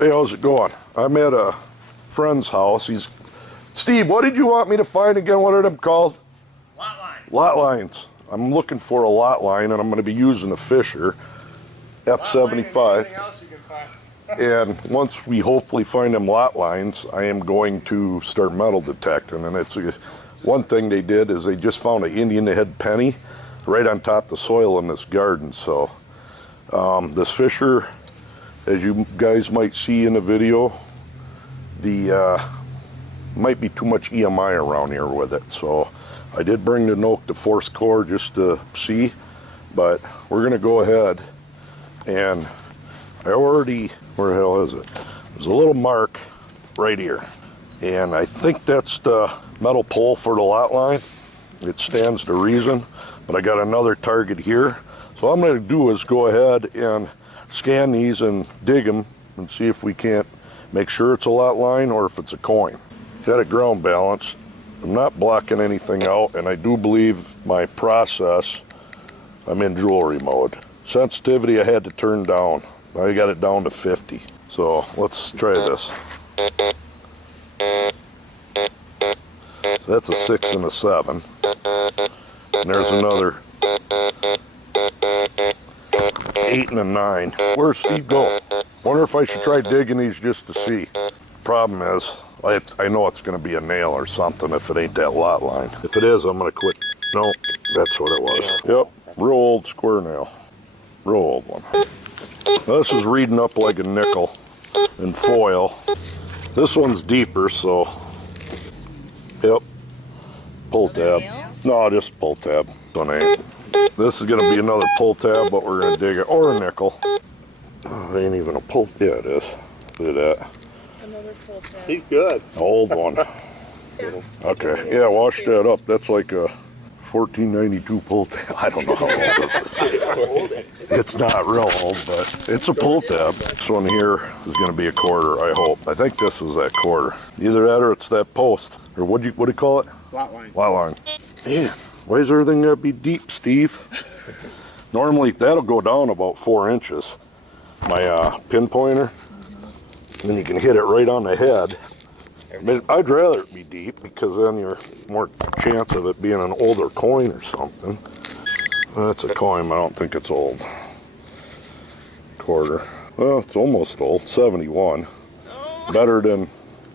Hey, how's it going? I'm at a friend's house. Steve, what did you want me to find again? What are them called? Lot lines. Lot lines. I'm looking for a lot line, and I'm going to be using a Fisher F75. And once we hopefully find them lot lines, I am going to start metal detecting. And one thing they did is they just found an Indian head penny right on top of the soil in this garden. So this Fisher, as you guys might see in the video, might be too much EMI around here with it. So I did bring the Noke to force core just to see, but we're gonna go ahead and where the hell is it? There's a little mark right here. And I think that's the metal pole for the lot line. It stands to reason, but I got another target here. So what I'm gonna do is go ahead and scan these and dig them and see if we can't make sure it's a lot line or if it's a coin. Got it ground balanced. I'm not blocking anything out, and I do believe my process, I'm in jewelry mode. Sensitivity I had to turn down. I got it down to 50. So let's try this. So that's a 6 and a 7. And there's another 8 and a 9. Where's Steve go? Wonder if I should try digging these just to see. Problem is, I know it's going to be a nail or something if it ain't that lot line. If it is, I'm going to quit. No, that's what it was. Yep, real old square nail. Real old one. Now, this is reading up like a nickel in foil. This one's deeper, so yep. Pull tab. No, just pull tab. One ain't. This is going to be another pull tab, but we're going to dig it. Or a nickel. Oh, it ain't even a pull. Yeah, it is. Look at that. Another pull tab. He's good. Old one. Okay, yeah, wash that up. That's like a 1492 pull tab. I don't know how old it is. It's not real old, but it's a pull tab. This one here is going to be a quarter, I hope. I think this is that quarter. Either that or it's that post. Or what do you call it? Lot line. Lot line. Man, why is everything got to be deep, Steve? Normally that'll go down about 4 inches. My pinpointer. Then you can hit it right on the head. I mean, I'd rather it be deep because then you're more chance of it being an older coin or something. That's a coin, I don't think it's old. Quarter. Well, it's almost old, 71. Better than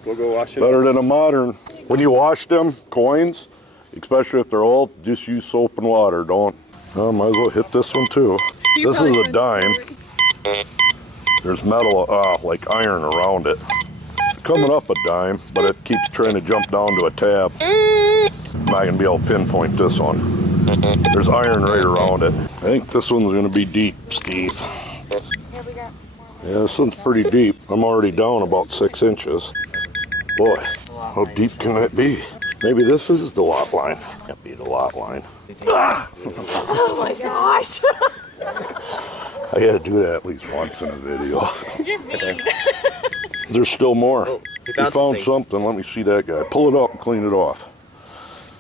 We'll go wash it better up. than a modern. When you wash them coins, especially if they're old, just use soap and water. Don't. Well, might as well hit this one too. This is a dime. There's metal, like iron around it. Coming up a dime, but it keeps trying to jump down to a tab. I'm not gonna be able to pinpoint this one. There's iron right around it. I think this one's gonna be deep, Steve. Yeah, this one's pretty deep. I'm already down about 6 inches. Boy, how deep can that be? Maybe this is the lot line. Can't be the lot line. Ah! Oh my gosh. I gotta do that at least once in a video. You're mean. There's still more. Oh, he found something. Let me see that guy. Pull it up and clean it off.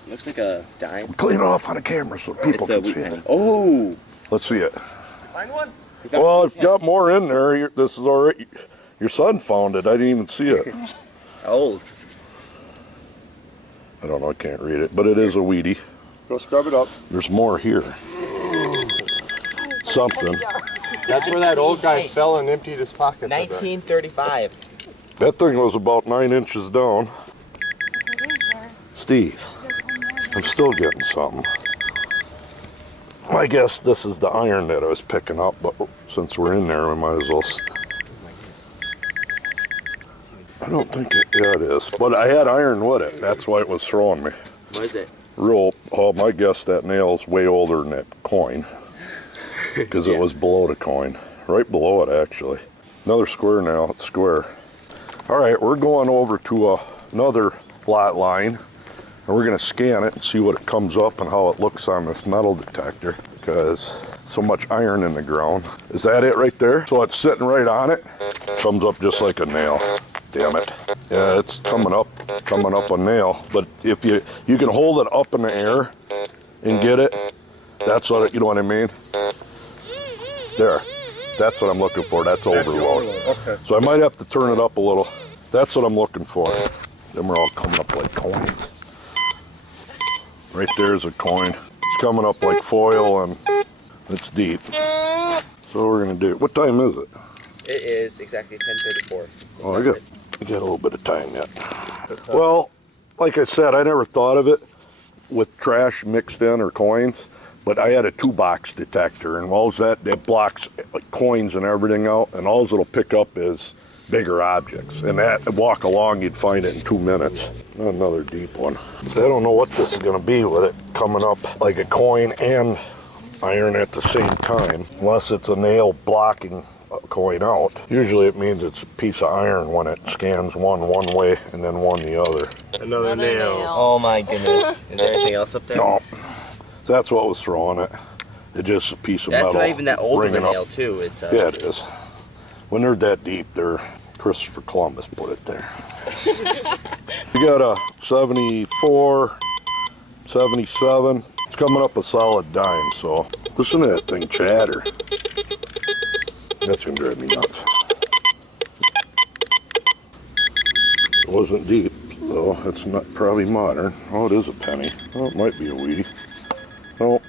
Looks like a dime. Clean it off on the camera so people can see it. Oh! Let's see it. Find one? Well, I've got more in there. This is all right. Your son found it. I didn't even see it. How old? I don't know. I can't read it, but it is a wheatie. Go scrub it up. There's more here. Something. That's where that old guy fell and emptied his pockets. 1935. That thing was about 9 inches down. Steve, I'm still getting something. I guess this is the iron that I was picking up, but since we're in there, we might as well. I don't think it, yeah, it is. But I had iron with it. That's why it was throwing me. What is it? Real, oh, my guess that nail's way older than that coin. Because it was below the coin. Right below it, actually. Another square now, it's square. All right, we're going over to another lot line. And we're gonna scan it and see what it comes up and how it looks on this metal detector, because so much iron in the ground. Is that it right there? So it's sitting right on it. Comes up just like a nail. Damn it. Yeah, it's coming up a nail. But if you can hold it up in the air and get it, that's what it, you know what I mean? There. That's what I'm looking for. That's That's the overload. overload. Okay. So I might have to turn it up a little. That's what I'm looking for. Then we're all coming up like coins. Right there's a coin. It's coming up like foil and it's deep. So we're gonna do. What time is it? It is exactly 10:34. Oh, I got a little bit of time yet. Well, like I said, I never thought of it with trash mixed in or coins, but I had a 2-box detector, and all that blocks like coins and everything out, and all it'll pick up is bigger objects. And that walk along, you'd find it in 2 minutes. Another deep one. I don't know what this is going to be with it coming up like a coin and iron at the same time, unless it's a nail blocking a coin out. Usually it means it's a piece of iron when it scans one way and then one the other. Another nail. Oh my goodness. Is there anything else up there? No, that's what was throwing it. It's just a piece of metal. That's not even that old of a ringing nail up. too. It's Yeah, it is. When they're that deep, Christopher Columbus put it there. We got a 74, 77. It's coming up a solid dime, so listen to that thing chatter. That's gonna drive me nuts. It wasn't deep, so it's not probably modern. Oh, it is a penny. Oh, it might be a wheatie. Oh,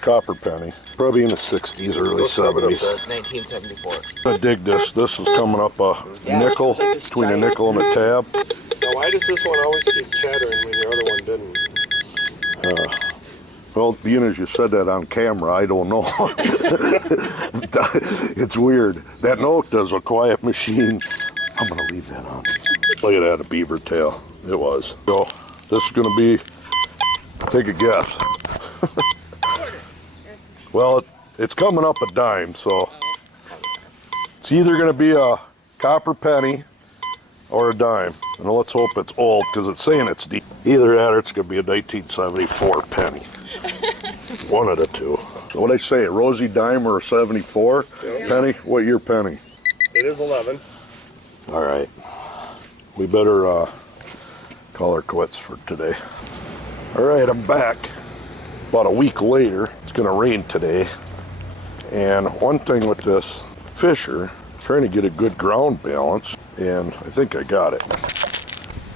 copper penny. Probably in the 60s, early 70s. 1974. I dig this. This is coming up a nickel, between a nickel and a tab. Now, why does this one always keep chattering when the other one didn't? Well, being as you said that on camera, I don't know. It's weird. That note does a quiet machine. I'm going to leave that on. Look at that, a beaver tail. It was. So, this is going to be, take a guess. Well, it's coming up a dime, so it's either going to be a copper penny or a dime. And let's hope it's old, because it's saying it's deep. Either that or it's going to be a 1974 penny. One of the two. So what I say, a rosy dime or a 74 penny? What year penny? It is 11. All right. We better call her quits for today. All right, I'm back. About a week later. It's going to rain today. And one thing with this Fisher, I'm trying to get a good ground balance, and I think I got it.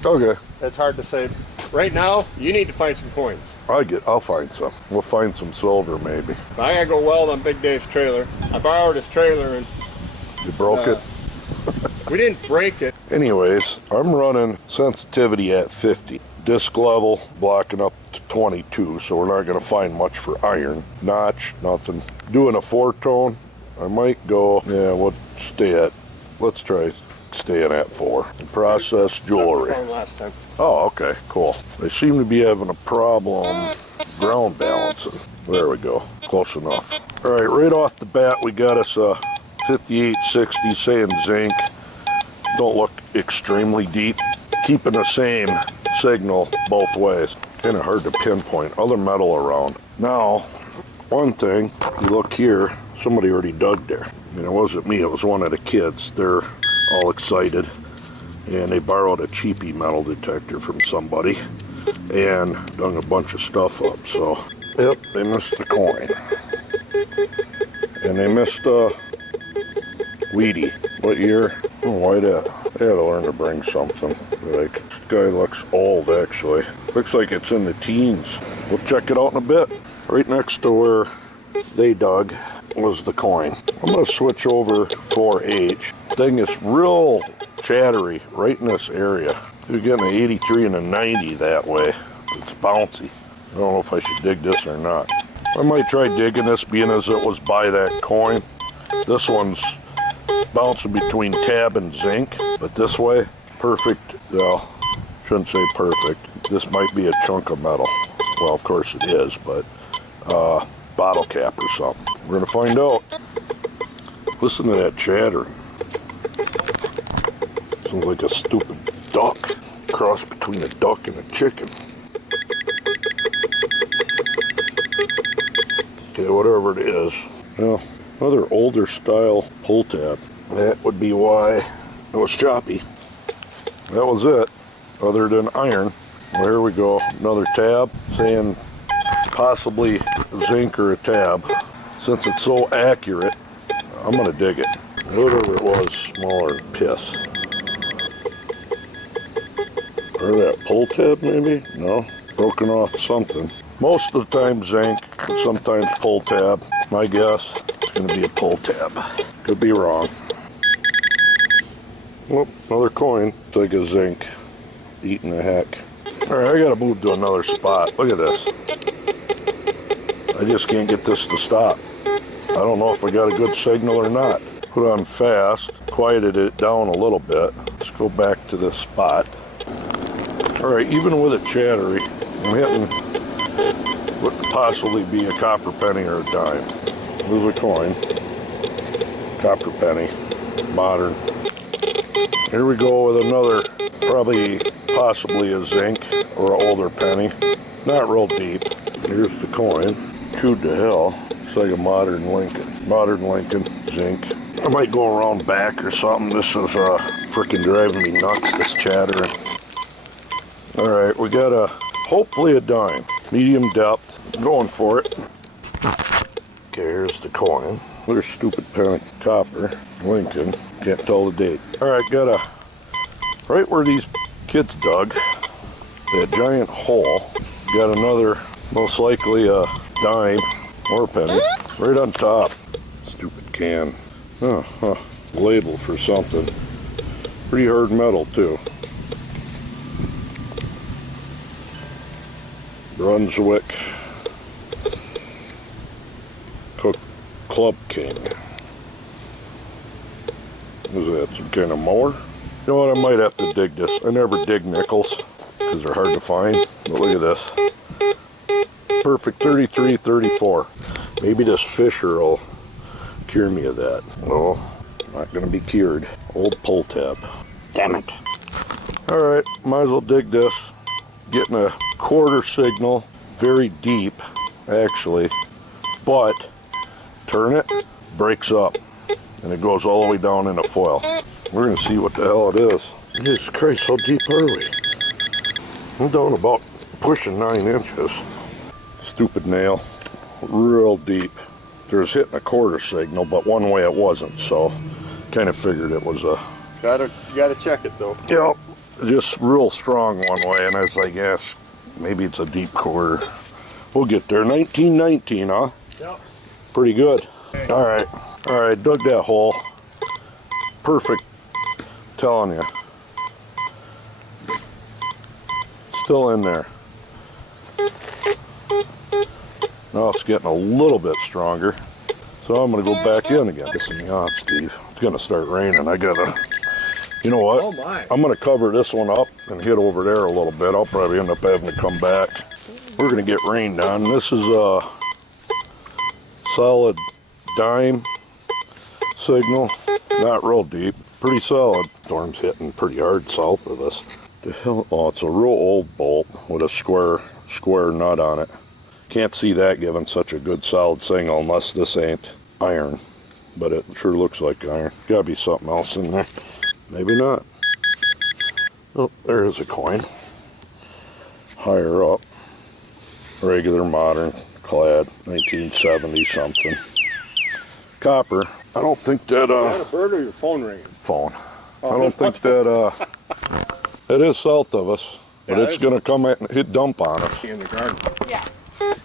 Okay. It's hard to say. Right now, you need to find some coins. I'll find some. We'll find some silver maybe. I gotta go weld on Big Dave's trailer. I borrowed his trailer and You broke it? we didn't break it. Anyways, I'm running sensitivity at 50. Disc level blocking up to 22, so we're not going to find much for iron. Notch, nothing. Doing a 4-tone, I might go, yeah, let's try staying at 4. And process jewelry. Last time. Oh, okay, cool. They seem to be having a problem ground balancing. There we go, close enough. All right, right off the bat, we got us a 5860 saying zinc. Don't look extremely deep. Keeping the same signal both ways. Kind of hard to pinpoint. Other metal around. Now, one thing, you look here, somebody already dug there. And it wasn't me, it was one of the kids. They're all excited. And they borrowed a cheapy metal detector from somebody and dug a bunch of stuff up. So, yep, they missed the coin. And they missed a wheatie. What year? Oh, why that? They had to learn to bring something. Like, this guy looks old, actually. Looks like it's in the teens. We'll check it out in a bit. Right next to where they dug was the coin. I'm going to switch over to 4H. Thing is real chattery right in this area. You're getting an 83 and a 90 that way. It's bouncy. I don't know if I should dig this or not. I might try digging this, being as it was by that coin. This one's bouncing between tab and zinc, but this way, perfect. Well, shouldn't say perfect. This might be a chunk of metal. Well, of course it is, but bottle cap or something. We're gonna find out. Listen to that chatter. Sounds like a stupid duck. Cross between a duck and a chicken. Okay, whatever it is. Well, another older style pull tab. That would be why it was choppy. That was it, other than iron. Well, here we go, another tab, saying possibly zinc or a tab. Since it's so accurate, I'm gonna dig it. Whatever it was, smaller than piss. Or that pull tab maybe? No, broken off something. Most of the time zinc, but sometimes pull tab. My guess, it's gonna be a pull tab. Could be wrong. Whoop, another coin. It's like a zinc. Eating the heck. Alright, I gotta move to another spot. Look at this. I just can't get this to stop. I don't know if I got a good signal or not. Put on fast, quieted it down a little bit. Let's go back to this spot. Alright, even with it chattery, I'm hitting what could possibly be a copper penny or a dime. There's a coin. Copper penny. Modern. Here we go with another, probably possibly a zinc or an older penny. Not real deep. Here's the coin. Chewed to hell. It's like a modern Lincoln. Modern Lincoln, zinc. I might go around back or something. This is freaking driving me nuts, this chattering. Alright, we got hopefully a dime. Medium depth. Going for it. Okay, here's the coin. Another stupid penny. Copper. Lincoln. Can't tell the date. Alright, got right where these kids dug, that giant hole, got another, most likely a dime or penny, right on top. Stupid can. Label for something. Pretty hard metal too. Brunswick Club King. What is that, some kind of mower? You know what, I might have to dig this. I never dig nickels because they're hard to find. But look at this. Perfect 33, 34. Maybe this Fisher will cure me of that. Oh, not going to be cured. Old pull tab. Damn it. Alright, might as well dig this. Getting a quarter signal. Very deep, actually. But, turn it, breaks up. And it goes all the way down in the foil. We're going to see what the hell it is. Jesus Christ, how deep are we? I'm down about pushing 9 inches. Stupid nail. Real deep. There's hitting a quarter signal, but one way it wasn't, so kind of figured it was a... You gotta check it though. Yep. Just real strong one way, and I was like, yes, maybe it's a deep quarter. We'll get there. 1919, huh? Yep. Pretty good. Alright. Alright, dug that hole. Perfect. Telling you. Still in there. Now it's getting a little bit stronger. So I'm going to go back in again. Pissing me off, Steve. It's going to start raining. I got to... You know what? Oh my. I'm going to cover this one up and hit over there a little bit. I'll probably end up having to come back. We're going to get rained on. This is a solid dime signal. Not real deep. Pretty solid. Storm's hitting pretty hard south of us. The hell? Oh, it's a real old bolt with a square nut on it. Can't see that giving such a good solid signal unless this ain't iron. But it sure looks like iron. Gotta be something else in there. Maybe not. Oh, there is a coin. Higher up. Regular modern clad. 1970 something. Copper. I don't think that Is that a bird or your phone ringing? phone. I don't think that it is south of us. But Yeah, it's gonna come at and hit dump on us. In the garden. Yeah.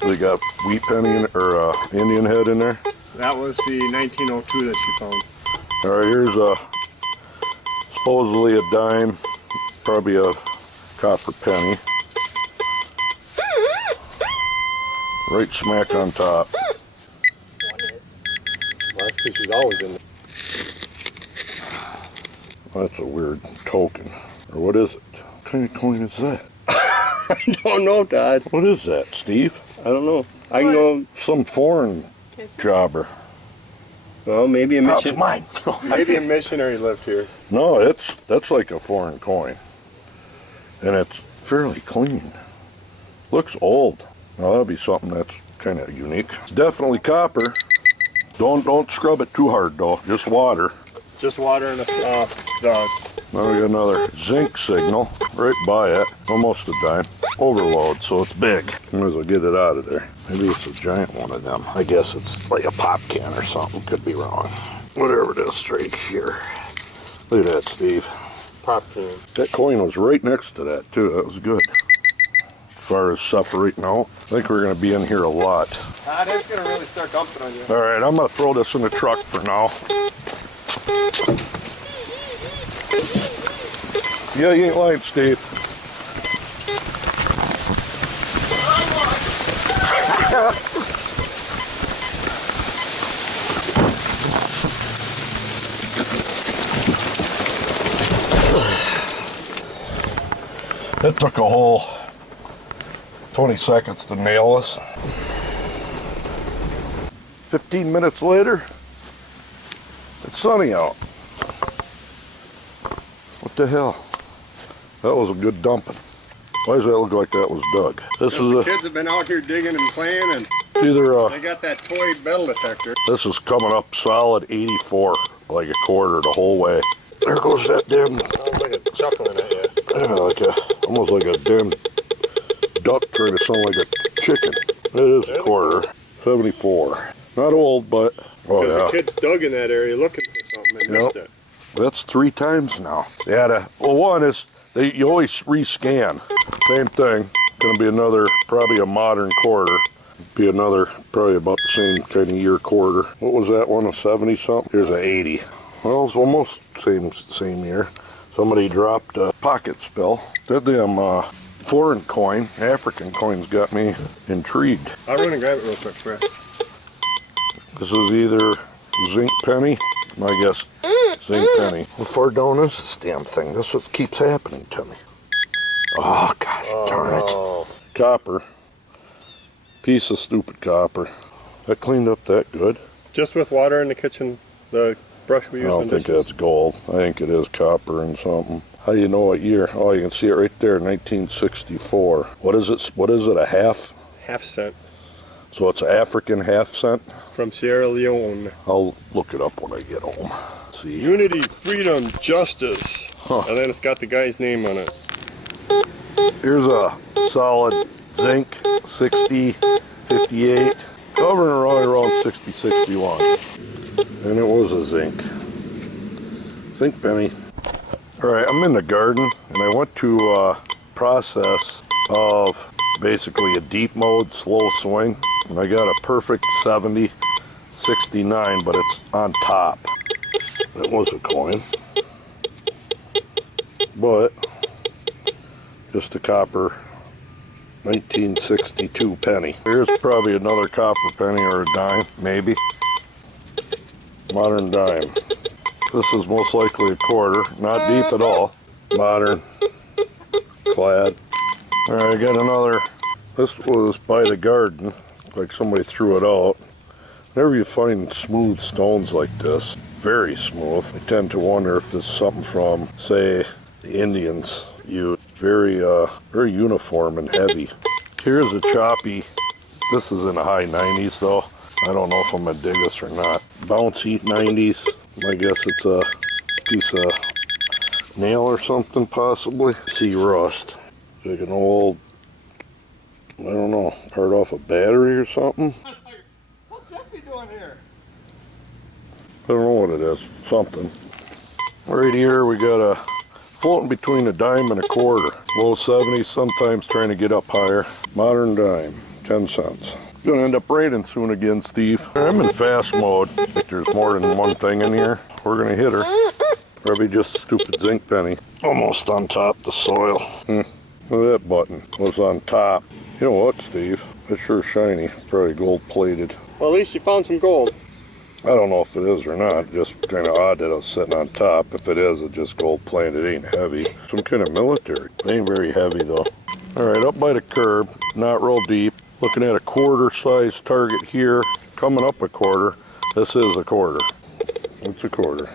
We got wheat penny in, or Indian head in there. That was the 1902 that she found. Alright, here's a supposedly a dime, probably a copper penny. Right smack on top. One is. Well, that's because she's always in there. That's a weird token. Or what is it? What kind of coin is that? I don't know, Todd. What is that, Steve? I don't know. I can go. Some foreign jobber. Well, maybe a That's mission. mine. Maybe a missionary lived here. No, that's like a foreign coin. And it's fairly clean. Looks old. Now that'll be something that's kind of unique. It's definitely copper. Don't scrub it too hard though. Just water. Just water and the Now we got another zinc signal right by it. Almost a dime. Overload, so it's big. Might as well get it out of there. Maybe it's a giant one of them. I guess it's like a pop can or something. Could be wrong. whatever it is right here. Look at that, Steve. Pop can. That coin was right next to that too. That was good. As far as separating out, I think we're going to be in here a lot. That's going to really start dumping on you. All right, I'm going to throw this in the truck for now. Yeah, you ain't lying, Steve. It took a whole 20 seconds to nail us. 15 minutes later, it's sunny out. What the hell? That was a good dumping. Why does that look like that was dug? This is The a, kids have been out here digging and playing, and either they got that toy metal detector. this is coming up solid 84, like a quarter the whole way. There goes that damn, Sounds like a chuckling at you. like a, almost like a damn duck trying to sound like a chicken. It is a quarter. 74. Not old, but oh Because the yeah. kids dug in that area looking for something and missed it. That's 3 times now. They had a, well, one is you always rescan. Same thing. Gonna be another, probably a modern quarter. Be another, probably about the same kind of year quarter. What was that one? A 70 something? Here's a 80. Well, it's almost same year. Somebody dropped a pocket spill. That damn foreign coin, African coins, got me intrigued. I'll run and grab it real quick, Fred. This is either zinc penny, I guess zinc penny. How far down is this damn thing? This what keeps happening to me. Oh gosh, darn it. Oh. Copper. Piece of stupid copper. That cleaned up that good. Just with water in the kitchen, the brush we I use don't on think dishes. that's gold. I think it is copper and something. How do you know what year? Oh, you can see it right there, 1964. What is it? What is it, a half? Half cent So it's an African half cent? from Sierra Leone. I'll look it up when I get home. Let's see. Unity, freedom, justice. Huh. And then it's got the guy's name on it. Here's a solid zinc, 60, 58, hovering around 60, 61. And it was a zinc penny. All right, I'm in the garden and I went to a process of basically a deep mode, slow swing. And I got a perfect 70, 69, but it's on top. That was a coin. But just a copper 1962 penny. Here's probably another copper penny or a dime, maybe. Modern dime. This is most likely a quarter, not deep at all. Modern, clad. All right, I got another. This was by the garden, like somebody threw it out. Whenever you find smooth stones like this, very smooth, I tend to wonder if this is something from, say, the Indians. Very uniform and heavy. Here's a choppy. This is in the high 90s though. I don't know if I'm gonna dig this or not. Bouncy 90s. I guess it's a piece of nail or something possibly. See rust. Like an old, I don't know, part off a battery or something. What's Jeffy doing here? I don't know what it is. Something. Right here we got a floating between a dime and a quarter. Low 70s, sometimes trying to get up higher. Modern dime, 10 cents. Gonna end up raining soon again, Steve. I'm in fast mode. Like there's more than one thing in here. We're gonna hit her. Probably just a stupid zinc penny. Almost on top of the soil. Look at that button. Was on top. You know what, Steve? It's sure shiny. Probably gold plated. Well, at least you found some gold. I don't know if it is or not. Just kind of odd that it's sitting on top. If it is, it's just gold plated. It ain't heavy. Some kind of military. It ain't very heavy though. All right, up by the curb, not real deep. Looking at a quarter size target here. Coming up a quarter. This is a quarter. It's a quarter.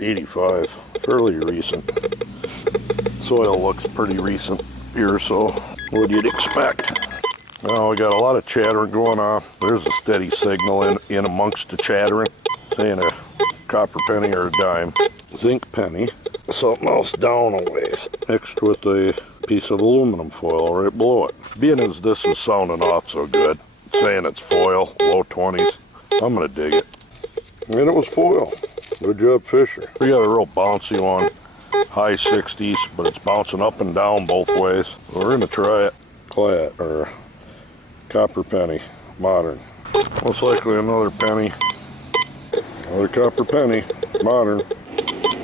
85. Fairly recent. Soil looks pretty recent here, so what you'd expect. Now we got a lot of chattering going on. There's a steady signal in amongst the chattering, saying a copper penny or a dime. Zinc penny. Something else down a ways, mixed with a piece of aluminum foil right below it. Being as this is sounding off so good, saying it's foil, low 20s, I'm gonna dig it. And it was foil. Good job, Fisher. We got a real bouncy one. High 60s, but it's bouncing up and down both ways. We're gonna try it. Clad, or copper penny, modern. Most likely another penny. Another copper penny, modern.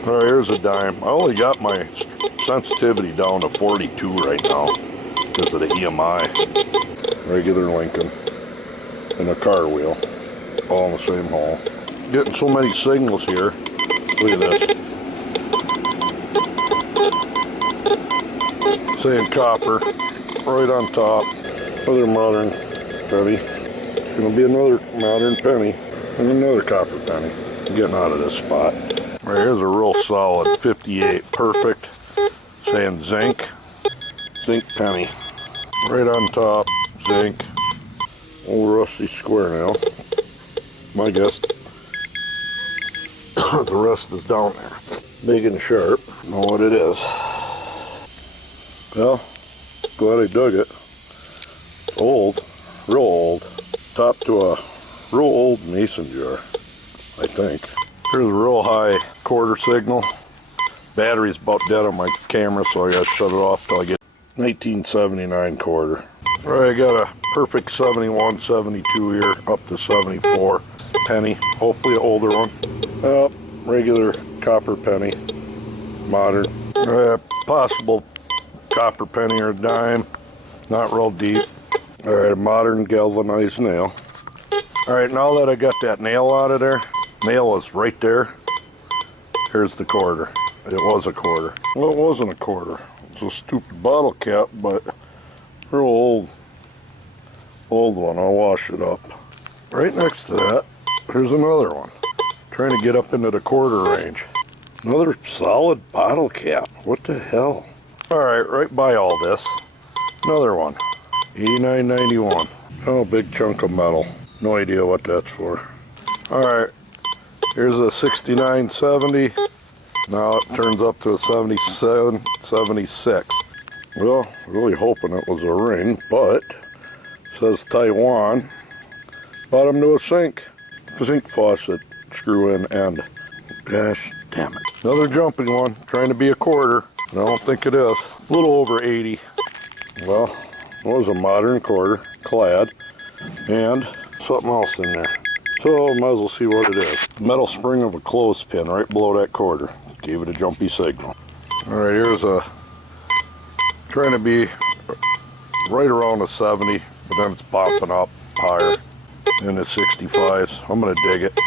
All right, here's a dime. I only got my sensitivity down to 42 right now because of the EMI. Regular Lincoln and a car wheel, all in the same hole. Getting so many signals here. Look at this. Saying copper, right on top. Another modern penny. It's gonna be another modern penny and another copper penny. I'm getting out of this spot. All right, here's a real solid 58, perfect. Saying zinc, zinc penny. Right on top, zinc. Old rusty square nail. My guess, the rest is down there. Big and sharp. Know what it is. Well, glad I dug it. Old, real old. Top to a real old mason jar, I think. Here's a real high quarter signal. Battery's about dead on my camera, so I gotta shut it off till I get 1979 quarter. All right, I got a perfect 71, 72 here, up to 74 penny. Hopefully an older one. Regular copper penny, modern. Possible copper penny or dime, not real deep. All right, a modern galvanized nail. All right, now that I got that nail out of there, nail is right there. Here's the quarter. It was a quarter. Well, it wasn't a quarter. It's a stupid bottle cap, but real old one. I'll wash it up. Right next to that, here's another one. Trying to get up into the quarter range. Another solid bottle cap. What the hell? All right, right by all this, another one. 89.91. Oh, big chunk of metal. No idea what that's for. All right, here's a 69.70. Now it turns up to a 77, 76. Well, really hoping it was a ring, but it says Taiwan. Bottom to a sink faucet, screw in end. Gosh, damn it. Another jumping one, trying to be a quarter. I don't think it is. A little over 80. Well, it was a modern quarter, clad, and something else in there. So might as well see what it is. Metal spring of a clothespin right below that quarter. Gave it a jumpy signal. All right, here's a, trying to be right around a 70, but then it's popping up higher in the 65s. I'm gonna dig it.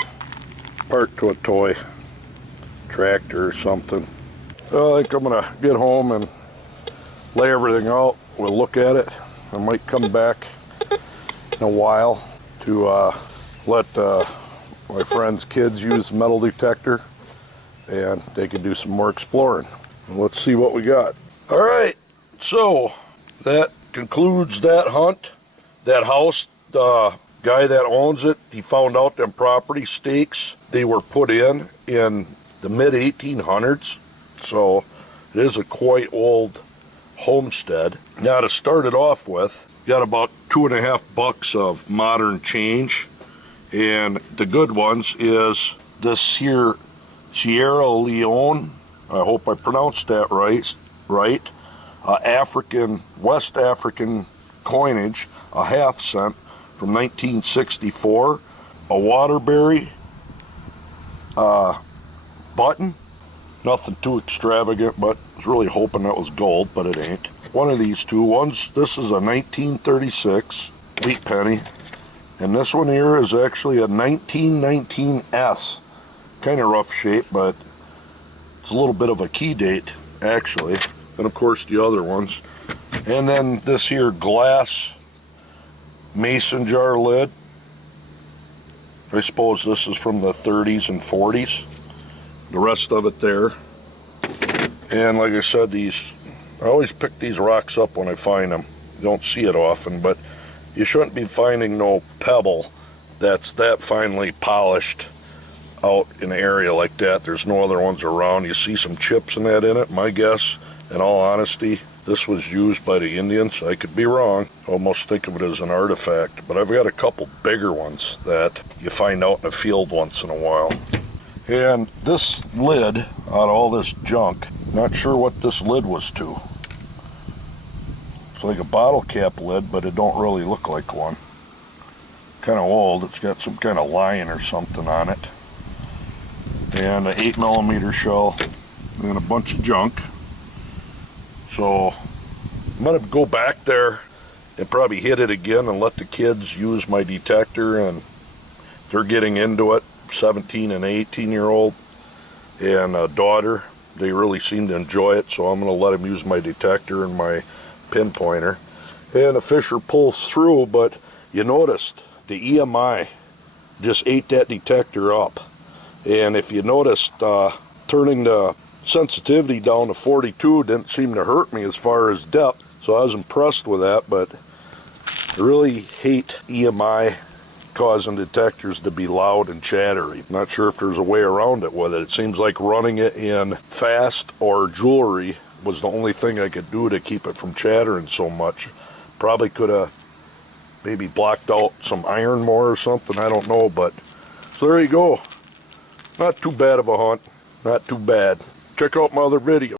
Part to a toy tractor or something. Well, I think I'm gonna get home and lay everything out. We'll look at it. I might come back in a while to let my friends' kids use the metal detector, and they can do some more exploring. Let's see what we got. All right, so that concludes that hunt. That house, the guy that owns it, he found out them property stakes, they were put in the mid 1800s, so it is a quite old homestead. Now, to start it off with, got about $2.50 of modern change, and the good ones is this here Sierra Leone, I hope I pronounced that right, West African coinage, a ½ cent from 1964, a Waterbury button, nothing too extravagant, but I was really hoping that was gold, but it ain't. One of these two ones, this is a 1936 wheat penny, and this one here is actually a 1919S. Kind of rough shape, but it's a little bit of a key date, actually. And of course the other ones. And then this here glass mason jar lid. I suppose this is from the 30s and 40s. The rest of it there. And like I said, I always pick these rocks up when I find them. You don't see it often, but you shouldn't be finding no pebble that's that finely polished out in an area like that. There's no other ones around. You see some chips and that in it. My guess, in all honesty, this was used by the Indians. I could be wrong. Almost think of it as an artifact. But I've got a couple bigger ones that you find out in the field once in a while. And this lid, out of all this junk, not sure what this lid was to. It's like a bottle cap lid, but it don't really look like one. Kind of old. It's got some kind of lion or something on it. And an 8mm shell and a bunch of junk. So I'm gonna go back there and probably hit it again and let the kids use my detector, and they're getting into it. 17 and 18-year-old and a daughter. They really seem to enjoy it, so I'm gonna let them use my detector and my pinpointer. And the Fisher pulls through, but you noticed the EMI just ate that detector up. And if you noticed, turning the sensitivity down to 42 didn't seem to hurt me as far as depth, so I was impressed with that. But I really hate EMI causing detectors to be loud and chattery. Not sure if there's a way around it with it. It seems like running it in fast or jewelry was the only thing I could do to keep it from chattering so much. Probably could have maybe blocked out some iron more or something, I don't know. But so there you go. Not too bad of a hunt. Not too bad. Check out my other video.